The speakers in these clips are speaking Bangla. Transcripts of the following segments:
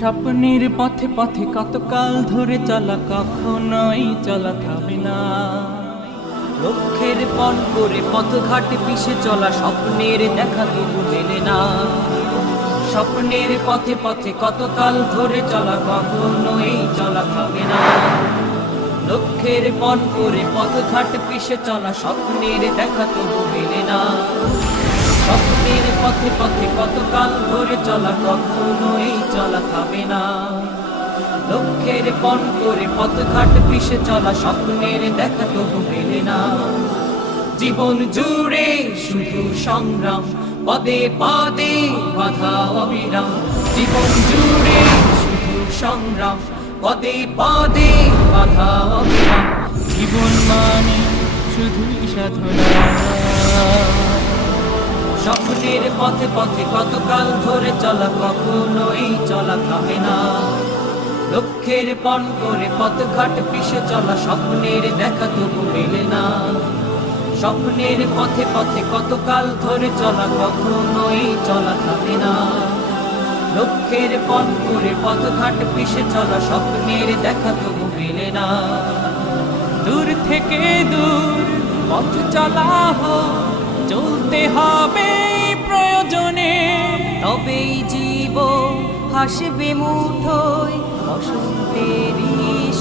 স্বপ্নের পথে পথে কতকাল ধরে চলা কখনোই চলা থামে না। লক্ষ্যের পণ করে পথঘাটে পিছে চলা স্বপ্নের দেখা তবু মেলে না। স্বপ্নের পথে পথে কতকাল ধরে চলা কখনোই চলা থামে না। লক্ষ্যের পণ করে পথঘাট পিছে চলা স্বপ্নের দেখা তবু মেলে না। স্বপ্নের পথে পথে কতকাল ধরে চলা, কখনোই চলা থামে না। লক্ষ্যের পণ করে পথঘাট পিছে চলা, স্বপ্নের দেখা তবু মেলে না। জীবন জুড়ে শুধু সংগ্রাম, পদে পদে বাধা অবিরাম। জীবন জুড়ে শুধু সংগ্রাম, পদে পদে বাধা অবিরাম। জীবন মানে শুধুই সাধনা। স্বপ্নের পথে পথে কতকাল ধরে চলা কখনোই চলা থামে না। লক্ষ্যের পণ করে পথঘাট পিছে চলা স্বপ্নের দেখা তবু মেলে না। স্বপ্নের পথে পথে কতকাল ধরে চলা কখনোই চলা থামে না। লক্ষ্যের পণ করে পথঘাট পিছে চলা স্বপ্নের দেখা তবু মেলে না। দূর থেকে দূর পথ চলা হোক চলতে হবে প্রয়োজনে। তবেই জীব হাসবে মুঠোয়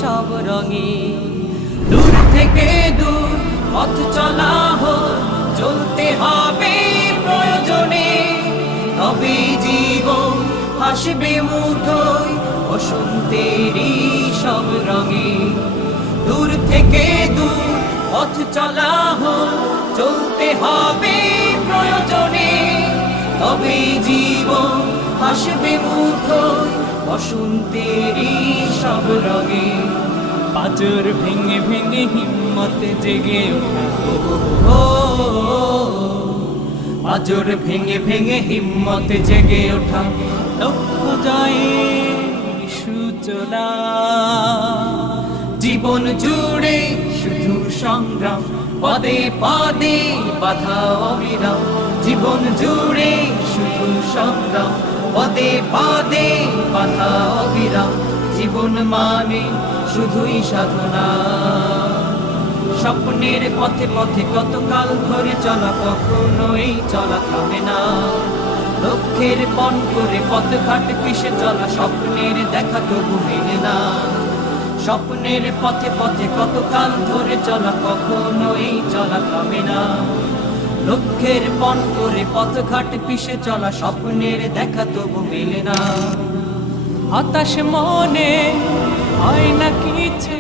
সব রঙে। দূর থেকে দূর পথ চলা হোক, চলতে হবে প্রয়োজনে। তবেই জীব হাসবে মুঠোয়, বসন্তেরই সব রঙে। দূর থেকে দূর পথ চলা চলতে হবে প্রয়োজনে। তবে জীবন হাসবে মুঠোয়, বসন্তেরই সব রঙে। পাজর ভেঙে ভেঙে হিম্মত জেগে পাজর ভেঙে ভেঙে হিম্মত জেগে ওঠা লক্ষ্য জয়ের সূচনা জীবন জুড়ে শুধু সংগ্রাম, পদে পদে বাধা অবিরাম। জীবন জুড়ে শুধু সংগ্রাম, পদে পদে বাধা অবিরাম। জীবন মানে শুধুই সাধনা। স্বপ্নের পথে পথে কতকাল ধরে চলা কখনোই চলা থামে না। লক্ষ্যের পণ করে পথ ঘাট পিছে চলা স্বপ্নের দেখা তবু মেলে না। স্বপ্নের পথে পথে কতকাল ধরে চলা, কখনোই চলা থামে না। লক্ষ্যের পণ করে পথ ঘাট পিছে চলা, স্বপ্নের দেখা তবু মেলে না। হতাশ মনে হয় না কিছু,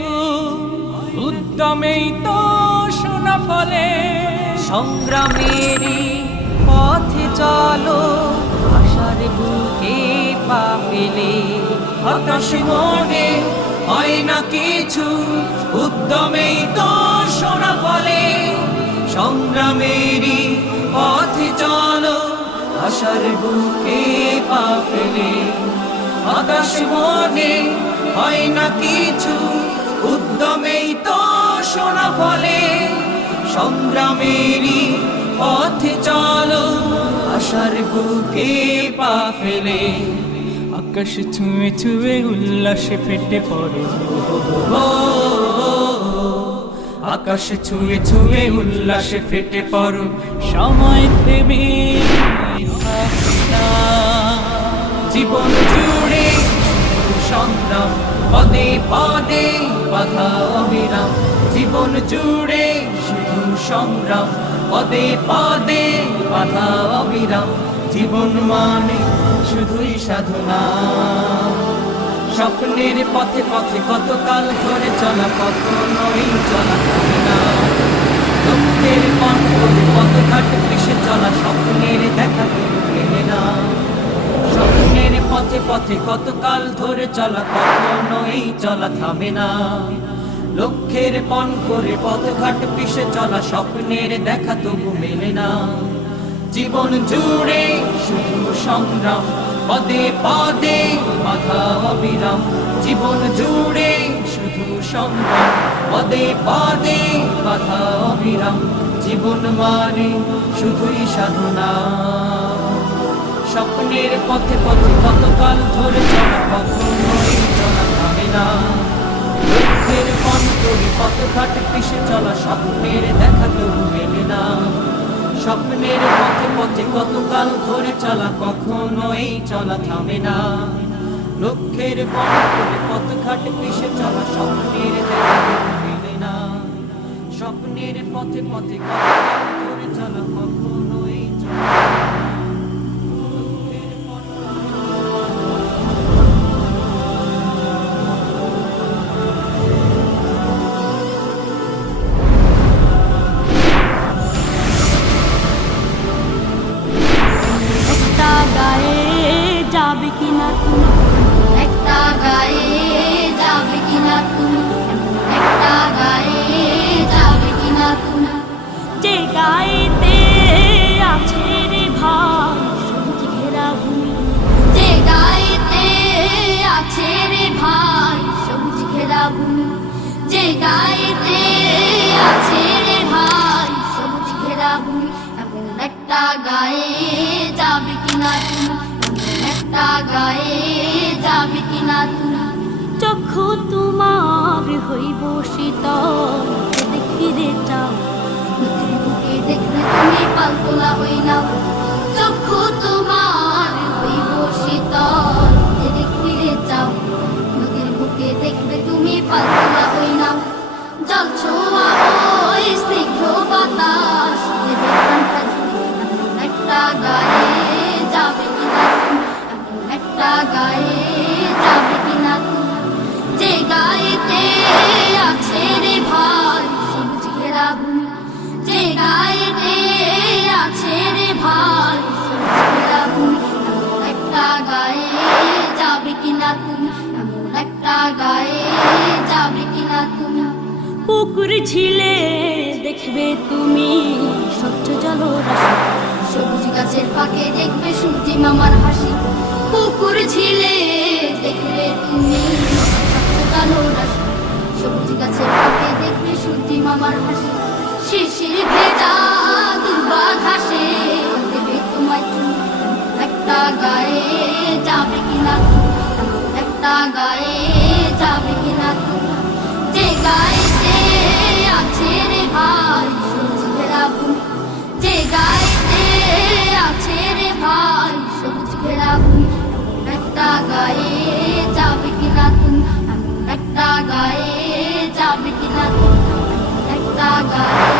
উদ্যমেই তো শোনা ফলে। সংগ্রামেরই পথে চলো, আশার বুকে পা ফেলে। হতাশ মনে হয় না কিছু। উদ্যমেই তো শোনা ফলে। সংগ্রামেরই পথে চলো। আশার বুকে পা ফেলে। আকাশ মনে হয় না কিছু। উদ্যমেই তো শোনা ফলে। সংগ্রামেরই পথে চলো। আশার বুকে পা ফেলে। আকাশ ছুঁয়ে ছুঁয়ে উল্লাসে ফেটে পড়ে। আকাশ ছুঁয়ে ছুঁয়ে উল্লাসে ফেটে পড়ো। সময় থেমে জীবন জুড়ে সংগ্রাম, পদে পদে বাধা অবিরাম। জীবন জুড়ে শুধু সংগ্রাম। পদে পদে বাধা অবিরাম। জীবন মানে শুধুই সাধনা। স্বপ্নের পথে পথে কতকাল ধরে চলা কখনোই চলা থাকে না। লক্ষ্যের পণ করে পথঘাট পিছে চলা স্বপ্নের দেখা মেলে না। স্বপ্নের পথে পথে কতকাল ধরে চলা কখনোই চলা থামে না। লক্ষ্যের পণ করে পথঘাট পিছে চলা স্বপ্নের দেখা তবু মেলে না। জীবন জুড়ে শুধু সংগ্রাম, পদে পদে বাধা অবিরাম। জীবন জুড়ে শুধু সংগ্রাম, পদে পদে বাধা অবিরাম। জীবন মানে শুধুই সাধনা। স্বপ্নের পথে পথে কতকাল ধরে চলা কখনো এই চলা না। পথ ঘাট পিছে চলা স্বপ্নের দেখা তবু মেলে না। স্বপ্নের পথে পথে কতকাল ধরে চলা, কখনো এই চলা থামে না। লক্ষ্যের পথে করে পথ পিছে চলা স্বপ্নের দেখা তবু মেলে না। স্বপ্নের পথে পথে কতকাল পুকুর ঝিলে দেখবে তুমি স্বচ্ছ জলরাশি সবুজ গাছের ফাঁকে দেখবে সূর্যি মামার হাসি। পুকুর ঝিলে দেখবে তুমি স্বচ্ছ জলরাশি সবুজ গাছের ফাঁকে দেখবে সূর্যি মামার হাসি। শিশির ভেজা দুর্বা ঘাসে দেবে তোমায় একটা গায়ে যাবে কিনা? একটা গায়ে গাইতে আছে রে ভাই, সবুজ ঘেরা এমন একটা গায়ে যাবে কিনা তুমি এমন একটা গায়ে যাবে কিনা তুমি একটা গায়ে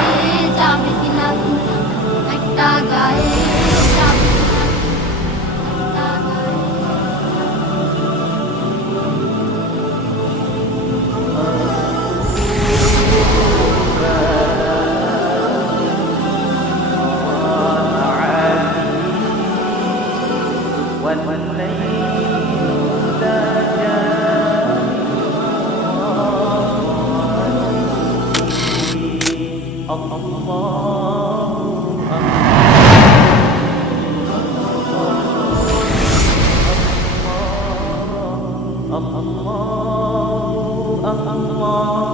Allah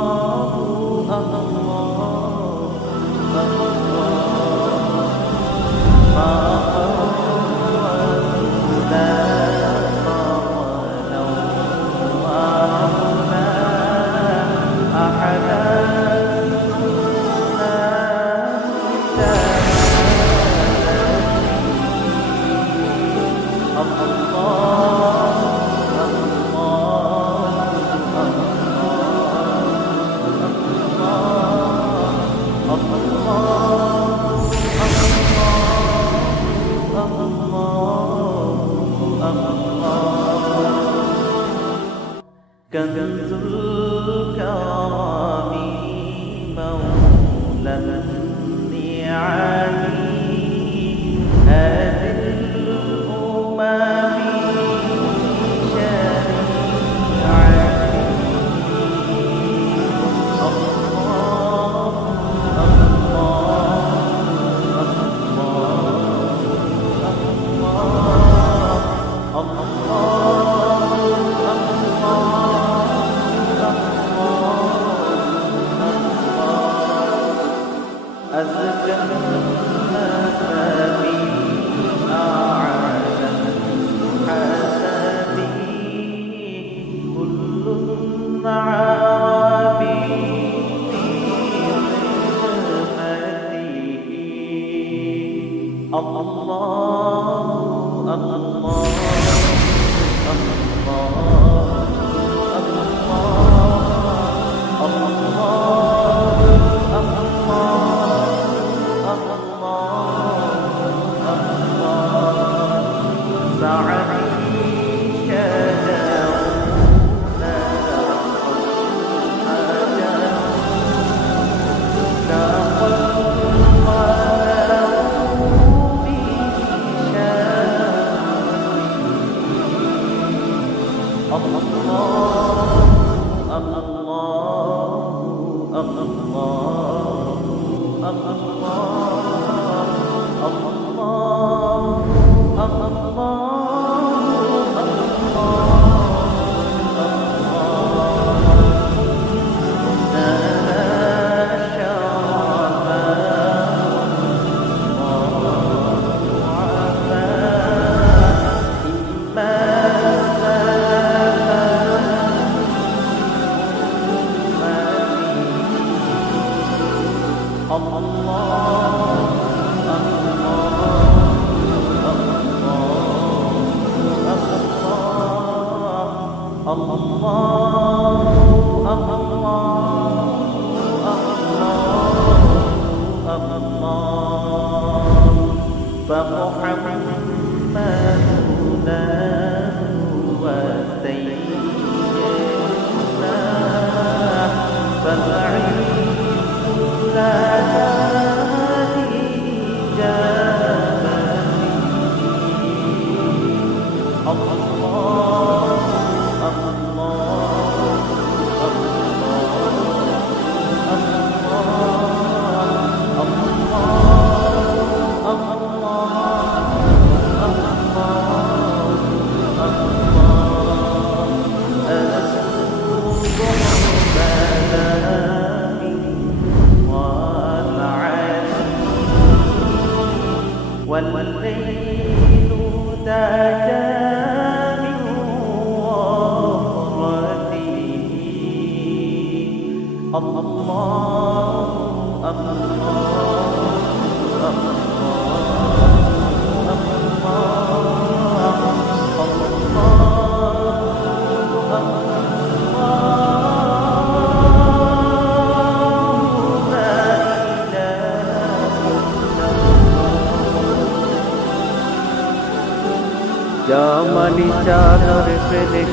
জামানি চাদর ফেলে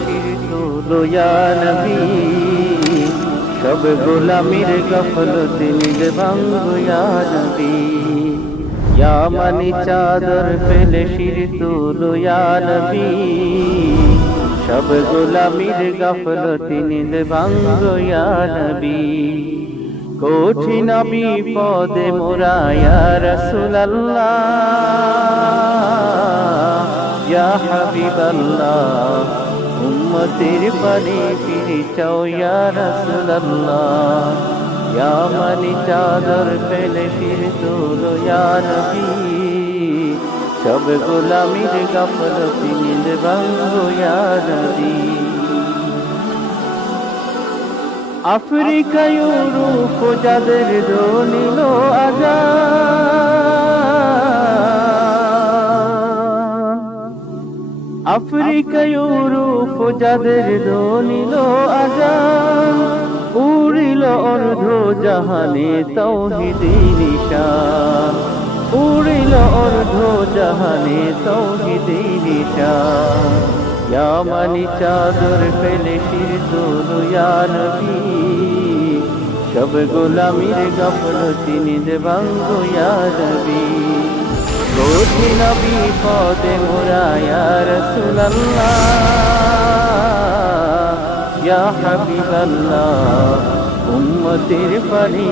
নবী। সব গোলামির গফলত নীল ভাঙ্গুয়া নবী। জামানি চাদর ফেলে শির তুলো নবী। সব গোলামির গফলত নীল ভাঙ্গুয়া নবী। কঠিন বিপদে মোরায়া রসুল্লাহ ইয়া হাবিবাল্লাহ, উম্মতের পানি ফিরে চাও ইয়া রাসূলুল্লাহ। ইয়া মানি চাদর ফেলে ফিরে তোলো ইয়া নবী। সব গোলামির গাফলতি নীল ভাঙ্গো ইয়া নবী। আফ্রিকা ইউরোপ যাদের দলিল আজান আফ্রিকা ইউরোপ যাদের দলিল আজান, উড়িল অর্ধ জাহানে তৌহিদি নিশান। উড়িল অর্ধ জাহানে তৌহিদি নিশান। ইয়ামানি চাদর ফেলে শির তোলো নবী। সব গোলামির গফল চিনি দেবাঙ্গ ইয়া নবী। কঠিন বিপদে মোরা ইয়া রাসূলুল্লাহ। ইয়া হাবিবাল্লাহ, উম্মতের পানি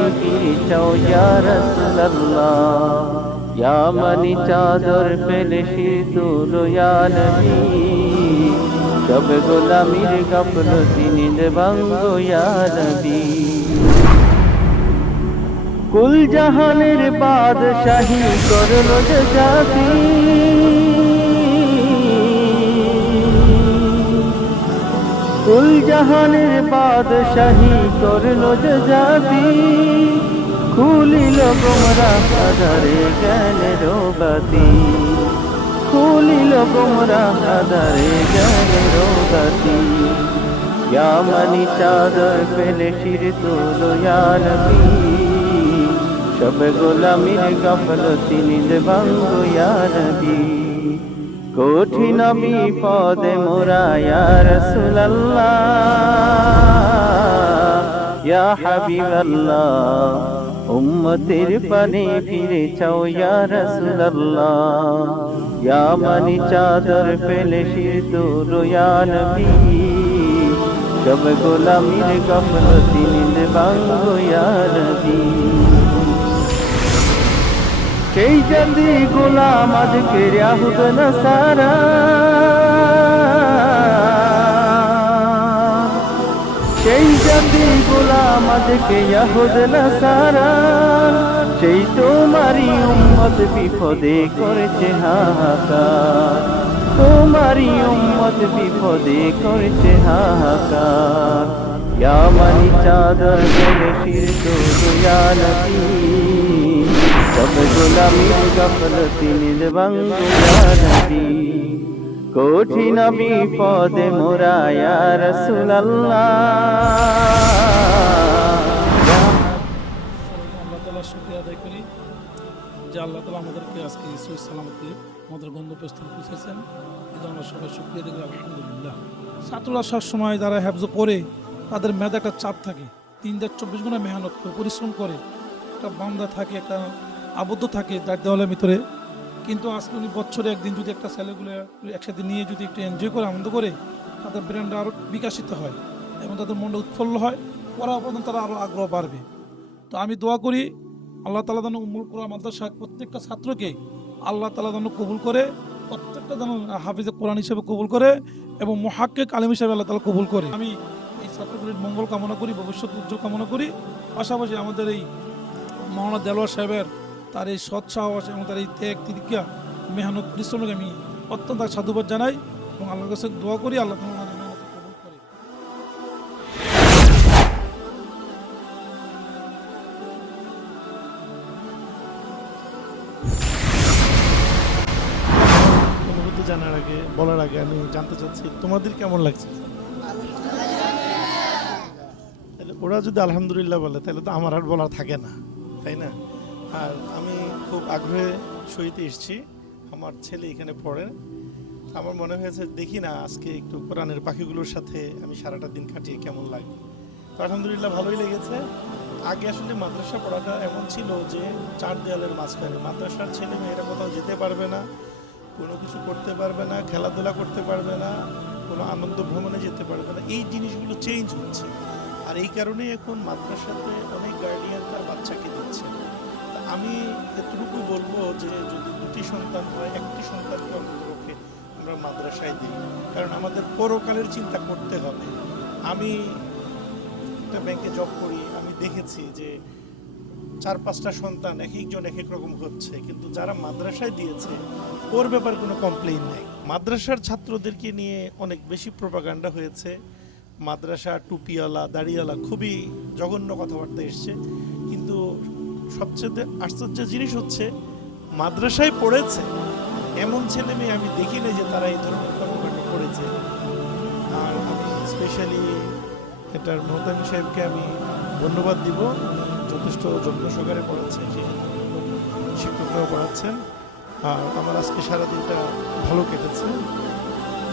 চাও ইয়া রাসূলুল্লাহ। ইয়া মানি চাদর ফেলে শির তোলো ইয়া নবী। সব গোলামির গফল চিনি দেবাঙ্গ ইয়া নবী। কুল জাহানের বাদশাহী করল যে জাতি। কুল জাহানের বাদশাহী করল যে জাতি। খুলিল গোমরা আধারে জ্ঞানের বাতি খুলিল গোমরা আধারে জ্ঞানের বাতি ইয়ামানি চাদর পেলে শির তোলো নবী সব গোলামির গফলতি নিজ ভঙ্গ নবী কঠিন বিপদে মোরা, ইয়া রাসূলুল্লাহ। ইয়া হাবিবাল্লাহ, উম্মতের ফিরে চাও, ইয়া রাসূলুল্লাহ। ইয়া মানি চাদর পেলে শির তোর, ইয়া নবী। সব গোলামির গফলতি নিজ ভঙ্গ সেই জাতি গোলাম আজ কেরিয়া আজকে রাহুদ নসারা সেই জাতি গোলাম আজকে ইয়াহুদ নসারা সেই তোমারই উম্মত বিপদে করেছে হাহাকার। তোমারই উম্মত বিপদে করেছে হাহাকার। ইয়ামানি চাদর গলে শির তো দুয়া নবী সব কঠিন বিপদে মোরা রাসূলুল্লাহ আল্লাহ তালা শুক্রিয়া আদায় করি যে আল্লাহ তালা আমাদেরকে আজকে সই সালামতে আমাদের যারা পড়ে তাদের মেধা একটা চাপ থাকে তিন চার চব্বিশ ঘণ্টা মেহনত করে পরিশ্রম করে একটা বান্দা থাকে একটা আবদ্ধ থাকে তার দেওয়ালের ভিতরে। কিন্তু আজকে উনি বছরে একদিন যদি একটা ছেলেগুলো একসাথে নিয়ে যদি একটু এনজয় করে, আনন্দ করে, তাদের ব্রেনটা আরও বিকাশিত হয় এবং তাদের মনটা উৎফুল্ল হয় পড়া পর্যন্ত তারা আরও আগ্রহ বাড়বে। তো আমি দোয়া করি, আল্লাহ তালা যেন উমুল কোরআন মাদ্রাসা প্রত্যেকটা ছাত্রকে আল্লাহ তালা যেন কবুল করে, প্রত্যেকটা যেন হাফিজে কোরআন হিসেবে কবুল করে এবং মহাক্কে কালিম হিসেবে আল্লাহ তালা কবুল করে। আমি এই ছাত্রগুলির মঙ্গল কামনা করি, ভবিষ্যৎ উজ্জ্বল কামনা করি। পাশাপাশি আমাদের এই মহানা দেলোয়ার সাহেবের তার এই সৎ সাহস এবং তার এই ত্যাগ তিরিকা মেহনত, পরিশ্রমকে আমি অত্যন্ত সাধুবাদ জানাই এবং আল্লাহর কাছে দোয়া করি, আল্লাহ জানার আগে, বলার আগে আমি জানতে চাচ্ছি, তোমাদের কেমন লাগছে? ওরা যদি আলহামদুলিল্লাহ বলে, তাহলে তো আমার আর বলার থাকে না, তাই না? আর আমি খুব আগ্রহে সহিত এসেছি। আমার ছেলে এখানে পড়ে। আমার মনে হয়েছে, দেখি না, আজকে একটু কোরআনের পাখিগুলোর সাথে আমি সারাটা দিন কাটিয়ে কেমন লাগে তো আলহামদুলিল্লাহ ভালোই লেগেছে। আগে আসলে মাদ্রাসা পড়াটা এমন ছিল যে, চার দেয়ালের মাঝখানে। মাদ্রাসার ছেলে মেয়েরা কোথাও যেতে পারবে না, কোনো কিছু করতে পারবে না, খেলাধুলা করতে পারবে না, কোনো আনন্দ ভ্রমণে যেতে পারবে না। এই জিনিসগুলো চেঞ্জ হচ্ছে। আর এই কারণেই এখন মাদ্রাসাতে অনেক গার্ডিয়ান তার বাচ্চাকে দিচ্ছে। আমি এতটুকু বলব যে যদি দুটি সন্তান হয়, একটি সন্তানকে অন্ততপক্ষে আমরা মাদ্রাসায় দিই। কারণ আমাদের পরকালের চিন্তা করতে হবে। আমি একটা ব্যাংকে জব করি, আমি দেখেছি যে চার, পাঁচটা সন্তান এক একজন এক এক রকম হচ্ছে। কিন্তু যারা মাদ্রাসায় দিয়েছে, ওর ব্যাপার কোনো কমপ্লেইন নেই। মাদ্রাসার ছাত্রদেরকে নিয়ে অনেক বেশি প্রপাগান্ডা হয়েছে। মাদ্রাসা, টুপিওয়ালা, দাড়িওয়ালা, খুবই জঘন্য কথাবার্তা এসছে। সবচেয়ে আশ্চর্য জিনিস হচ্ছে, মাদ্রাসায় পড়েছে। এমন ছেলে মেয়ে আমি দেখিনি যে তারা এই ধরনের কর্মকাণ্ড করেছে। আর আমি স্পেশালি এটার মোহতামি সাহেবকে আমি ধন্যবাদ দিব। যথেষ্ট যত্ন সহকারে পড়াচ্ছেন সেই শিক্ষকরাও পড়াচ্ছেন। আর আমার আজকে সারাদিনটা ভালো কেটেছে।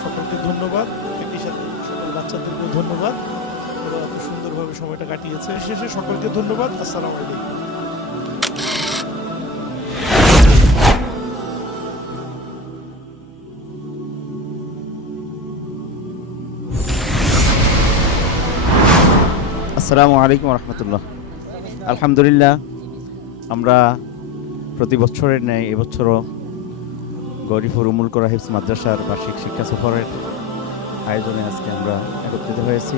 সকলকে ধন্যবাদ। একই সাথে সকল বাচ্চাদেরকেও ধন্যবাদ। ওরা এত সুন্দরভাবে সময়টা কাটিয়েছে। শেষে সকলকে ধন্যবাদ। আসসালামু আলাইকুম। আসসালামু আলাইকুম রহমতুল্লাহ আলহামদুলিল্লাহ, আমরা প্রতি বছরের ন্যায় এবছরও গরিফুর উমুল করা হিফস মাদ্রাসার বার্ষিক শিক্ষা সফরের আয়োজনে আজকে আমরা একত্রিত হয়েছি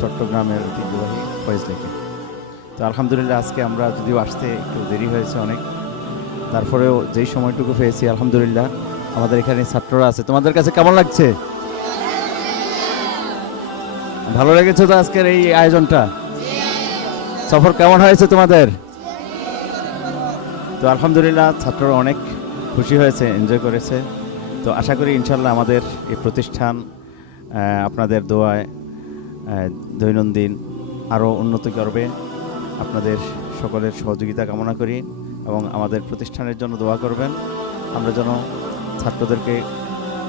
চট্টগ্রামের ঐতিহ্যবাহী ফয়েজ লেকে তো আলহামদুলিল্লাহ, আজকে আমরা যদিও আসতে একটু দেরি হয়েছে অনেক, তারপরেও যেই সময়টুকু পেয়েছি, আলহামদুলিল্লাহ, আমাদের এখানে ছাত্ররা আছে। তোমাদের কাছে কেমন লাগছে? ভালো লেগেছে তো আজকের এই আয়োজনটা? সফর কেমন হয়েছে তোমাদের? তো আলহামদুলিল্লাহ, ছাত্ররা অনেক খুশি হয়েছে এনজয় করেছে। তো আশা করি ইনশাল্লাহ আমাদের এই প্রতিষ্ঠান আপনাদের দোয়ায় দৈনন্দিন আরও উন্নতি করবে। আপনাদের সকলের সহযোগিতা কামনা করি এবং আমাদের প্রতিষ্ঠানের জন্য দোয়া করবেন। আমরা যেন ছাত্রদেরকে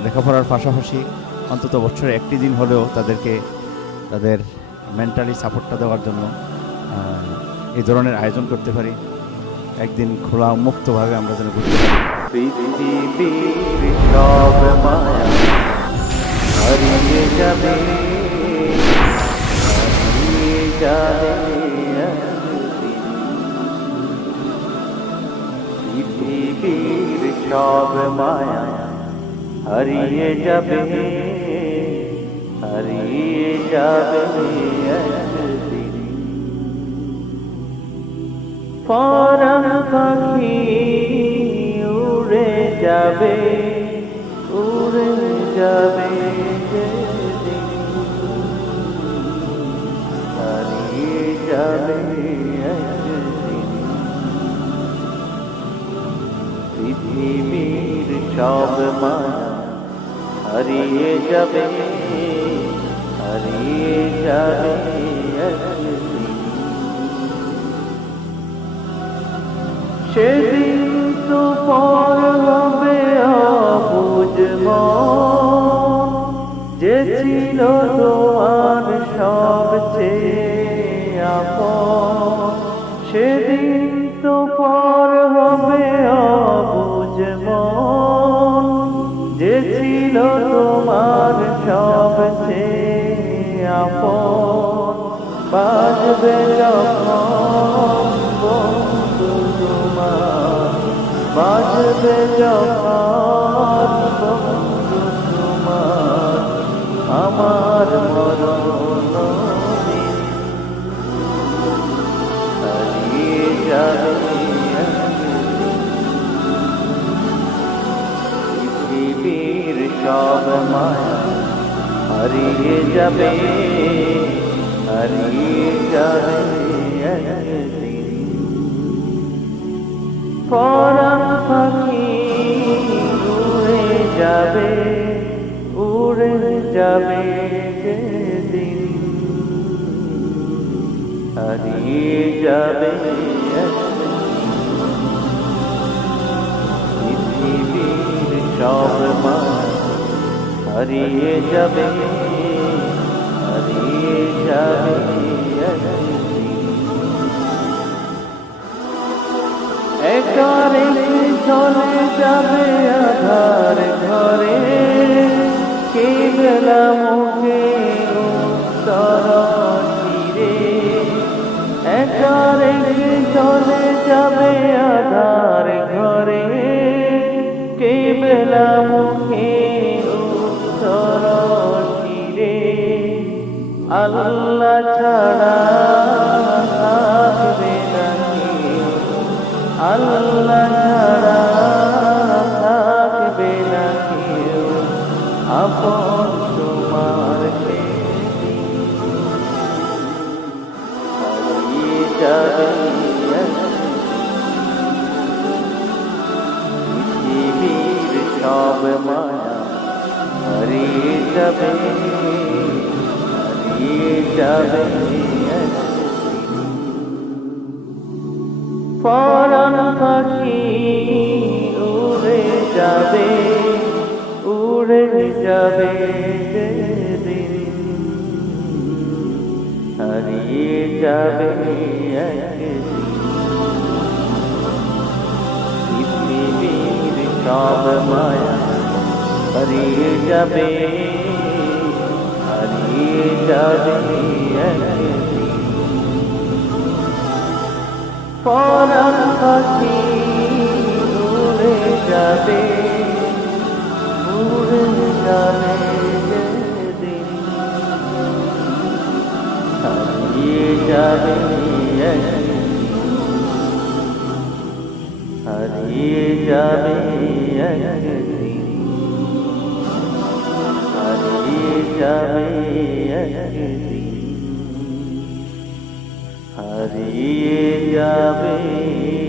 লেখাপড়ার পাশাপাশি অন্তত বছরে একটি দিন হলেও তাদেরকে তাদের মেন্টালি সাপোর্টটা দেওয়ার জন্য এই ধরনের আয়োজন করতে পারি। একদিন খোলা মুক্তভাবে আমরা যেন ঘুরতে পৃথিবীর সব মায়া হারিয়ে যাবে। হারিয়ে যাবে একদিন। পরাণ পাখি উড়ে যাবে উড়ে যাবে হারিয়ে যাবে পৃথিবীর সব মায়া হারিয়ে যাবে। সেদিন তো পর হবে মন, যে ছিল তোমার সবচেয়ে আপন সেদিন বাজবে যখন বন্ধু তোমার, বাজবে যখন বন্ধু তোমার, আমার মরণ হারিয়ে যাবে পৃথিবীর সব মায়া, হারিয়ে যাবে হারিয়ে যাবে একদিন পরাণ পাখি উড়ে যাবে উড়ে যাবে যেদিন হারিয়ে যাবে। পৃথিবীর সব হারিয়ে যাবে। একারে চলে যাবে আধার ঘরে কে বেলা মুখে তীরে একারে চলে যাবে আধার যাবে হারিয়ে যাবে। পরাণ পাখি উড়ে যাবে উড়ে যাবে হারিয়ে যাবে পৃথিবীর সব মায়া হারিয়ে যাবে যাবে পরাণ পাখি উড়ে যাবে উড়ে যাবে হারিয়ে যাবে হারিয়ে যাবে যাবে হারিয়ে যাবে